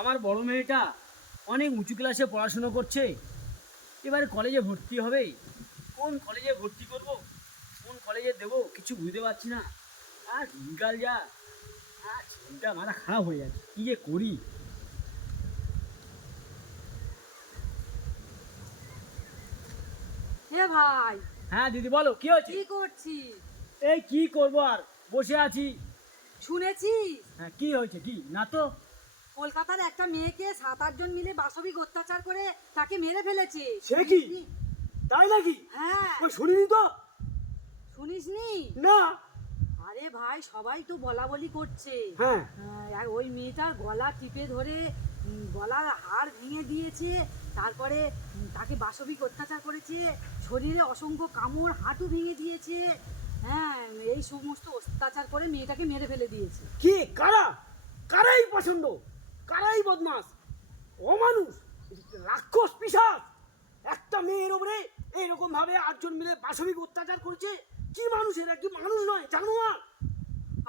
আমার বড় মেয়েটা অনেক উঁচু ক্লাসে পড়াশুনো করছে। এবারে কলেজে ভর্তি হবে কোন কলেজে ভর্তি করব? কোন কলেজে দেব? কিছু বুঝতে পারছি না। আর দিনকাল যা। আর চিন্তা মাথা খারাপ হয়ে যাচ্ছে। কী যে করি? হে ভাই। হ্যাঁ দিদি বলো কি হয়েছে? কি করছিস? এই কি করব আর? বসে আছি। শুনেছিস? হ্যাঁ কি হয়েছে? কি? না তো? কলকাতার একটা মেয়েকে সাত আটজন মিলে বাসবিক অত্যাচার করে তাকে মেরে ফেলেছে। সে কি? তাই নাকি? হ্যাঁ। ওই শুনিনি তো? শুনিসনি? না। আরে ভাই সবাই তো বলা বলি করছে। হ্যাঁ। আর ওই মেয়েটার গলা টিপে ধরে গলার হাড় ভেঙে দিয়েছে তারপরে তাকে বাসবিক অত্যাচার করেছে শরীরে অসংখ্য কামড় হাঁটু ভেঙে দিয়েছে হ্যাঁ এই সমস্ত অত্যাচার করে মেয়েটাকে মেরে ফেলে দিয়েছে। কি? কারা? কারাই পছন্দ? কারাই বদমাস অমানুষ রাক্ষস পিসাচ। একটা মেয়ের ওপরে এইরকম ভাবে আটজন মিলে বাসবিক অত্যাচার করেছে? কি মানুষ এরা কি মানুষ নয় জানোয়ার।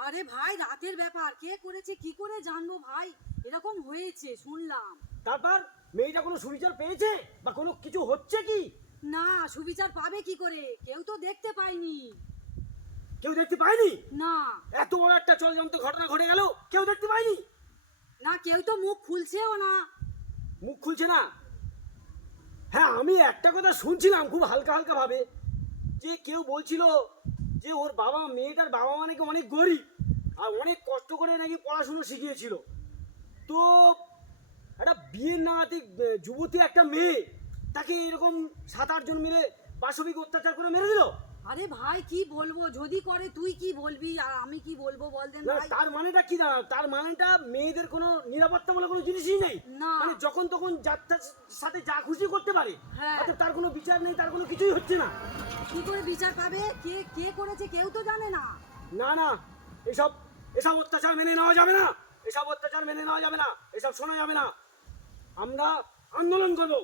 আরে ভাই রাতের ব্যাপার। কে করেছে কি করে জানব ভাই? এরকম হয়েছে শুনলাম। তারপর মেয়েটা কোনো সুবিচার পেয়েছে? বা কোনো কিছু হচ্ছে কি? না সুবিচার পাবে কি করে? কেউ তো দেখতে পায়নি। কেউ দেখতে পায়নি? না। এত বড় একটা চলযন্ত্র ঘটনা ঘটে গেল কেউ দেখতে পায়নি? না, কেউ তো মুখ খুলছেও না। মুখ খুলছে না? হ্যাঁ আমি একটা কথা শুনছিলাম খুব হালকা হালকা ভাবে। যে কেউ বলছিল যে ওর বাবা মেয়েটার বাবা মা নাকি অনেক গরিব আর অনেক কষ্ট করে নাকি পড়াশুনো শিখিয়েছিল। তো একটা বিয়ের নাগাতে যুবতী একটা মেয়ে তাকে এরকম সাত আটজন মিলে বাসবিক অত্যাচার করে মেরে দিল? আরে ভাই কি বলব? যদি করে তুই কি বলবি? আর আমি কি বলব বল দেন না, ভাই। তার মানেটা কি দাঁড়ায় তার মানেটা মেয়েদের কোনো নিরাপত্তা বলে কোনো জিনিসই নেই। না। মানে যখন তখন যাত্রার সাথে যা খুশি করতে পারে হ্যাঁ। অর্থাৎ তার কোনো বিচার নেই তার কোনো কিছুই হচ্ছে না। কি করে বিচার পাবে? কে কে করেছে কেউ তো জানে না। না না এসব এসব অত্যাচার মেনে নেওয়া যাবে না। এসব অত্যাচার মেনে নেওয়া যাবে না। এসব শোনা যাবে না। আমরা আন্দোলন করব।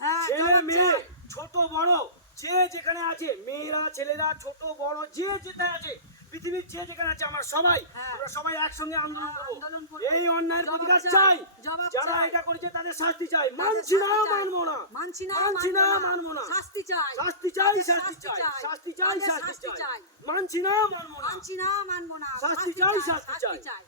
হ্যাঁ ছেলে জবাব মেয়ে চাই। ছোট বড় যে যেখানে আছে মেয়েরা ছেলেরা ছোট বড় যে যেটা আছে পৃথিবীর যে যেখানে আছে আমরা সবাই হ্যাঁ। আমরা সবাই একসঙ্গে আন্দোলন করব। এই অন্যায়ের প্রতিকার চাই, যারা এটা করেছে তাদের শাস্তি চাই। মানছি না মানবো না। মানছি না মানছি না মানবো না। শাস্তি চাই। শাস্তি চাই শাস্তি চাই। শাস্তি চাই শাস্তি চাই। মানছি না মানবো না। মানছি না মানবো না। শাস্তি চাই শাস্তি চাই।